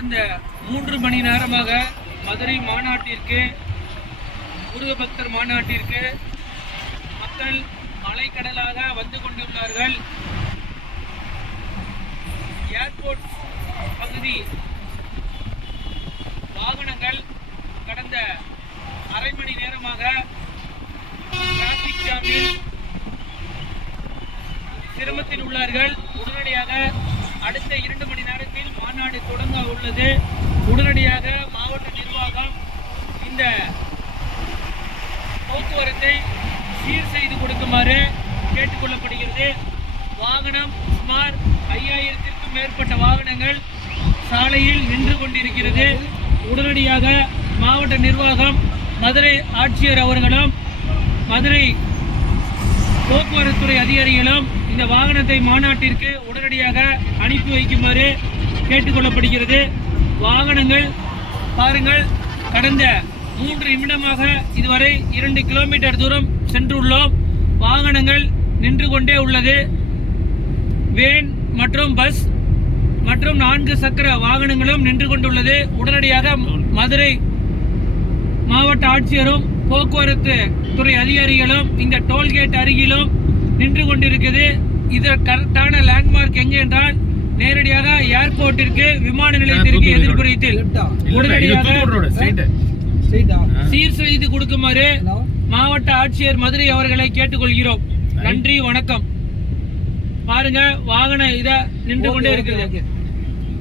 கடந்த மூன்று மணி நேரமாக மதுரை மாநாட்டிற்கு முருக பக்தர் மாநாட்டிற்கு மக்கள் அலைக்கடலாக வந்து கொண்டுள்ளார்கள் ஏர்போர்ட் பகுதி வாகனங்கள் கடந்த அரை மணி நேரமாக டிராபிக் ஜாமில் சிரமத்தில் உள்ளார்கள். உடனடியாக அடுத்த இரண்டு மணி நேரத்தில் மாநாடு தொடங்க உள்ளது. உடனடியாக மாவட்ட நிர்வாகம் இந்த போக்குவரத்தை சீர் செய்து கொடுக்குமாறு கேட்டுக்கொள்ளப்படுகிறது. வாகனம் சுமார் ஐயாயிரத்திற்கும் மேற்பட்ட வாகனங்கள் சாலையில் நின்று கொண்டிருக்கிறது. உடனடியாக மாவட்ட நிர்வாகம் மதுரை ஆட்சியர் அவர்களும் மதுரை போக்குவரத்துறை அதிகாரிகளும் இந்த வாகனத்தை மாநாட்டிற்கு உடனடியாக அனுப்பி வைக்குமாறு கேட்டுக்கொள்ளப்படுகிறது வாகனங்கள் பாருங்கள் கடந்த மூன்று நிமிடமாக இதுவரை இரண்டு கிலோமீட்டர் தூரம் சென்றுள்ளோம். வாகனங்கள் நின்று கொண்டே உள்ளது. வேன் மற்றும் பஸ் மற்றும் நான்கு சக்கர வாகனங்களும் நின்று கொண்டுள்ளது. உடனடியாக மதுரை மாவட்ட ஆட்சியரும் போக்குவரத்து துறை அதிகாரிகளும் இந்த டோல்கேட் அருகிலும் நின்று கொண்டிருக்குது. இது கரெக்டான லேண்ட்மார்க் எங்கே என்றால் நேரடியாக ஏர்போர்ட்டிற்கு விமான நிலையத்திற்கு எதிர்ப்புறத்தில் உடனடியாக சீர் செய்து கொடுக்குமாறு மாவட்ட ஆட்சியர் மதுரை அவர்களை கேட்டுக்கொள்கிறோம். நன்றி வணக்கம். பாருங்க வாகன இத நின்று கொண்டே இருக்குது.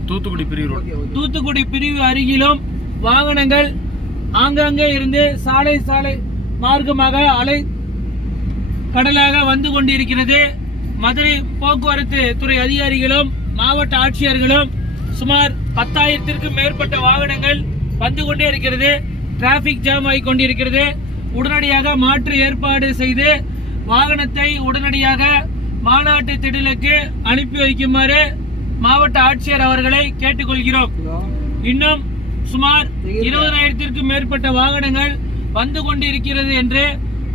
தூத்துக்குடி பிரிவு தூத்துக்குடி பிரிவு அருகிலும் வாகனங்கள் ஆங்காங்கே இருந்து சாலை சாலை மார்க்கமாக அலை கடலாக வந்து கொண்டிருக்கிறது. மதுரை போக்குவரத்து துறை அதிகாரிகளும் மாவட்ட ஆட்சியர்களும் சுமார் பத்தாயிரத்திற்கும் மேற்பட்ட வாகனங்கள் வந்து கொண்டே இருக்கிறது. டிராபிக் ஜாம் ஆகி கொண்டிருக்கிறது. உடனடியாக மாற்று ஏற்பாடு செய்து வாகனத்தை உடனடியாக மாநாட்டு திடலுக்கு அனுப்பி வைக்குமாறு மாவட்ட ஆட்சியர் அவர்களை கேட்டுக்கொள்கிறோம். இன்னும் சுமார் இருபதாயிரத்திற்கும் மேற்பட்ட வாகனங்கள் வந்து கொண்டிருக்கிறது என்று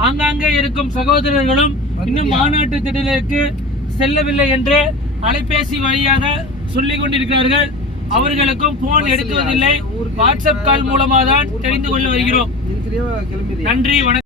ஆங்காங்கே இருக்கும் சகோதரர்களும் இன்னும் மாநாட்டு திடலுக்கு செல்லவில்லை என்று அலைபேசி வழியாக சொல்லிக் கொண்டிருக்கிறார்கள். அவர்களுக்கும் போன் எடுக்குவதில்லை வாட்ஸ்அப் கால் மூலமாக தான் தெரிந்து கொள்ள வருகிறோம். நன்றி வணக்கம்.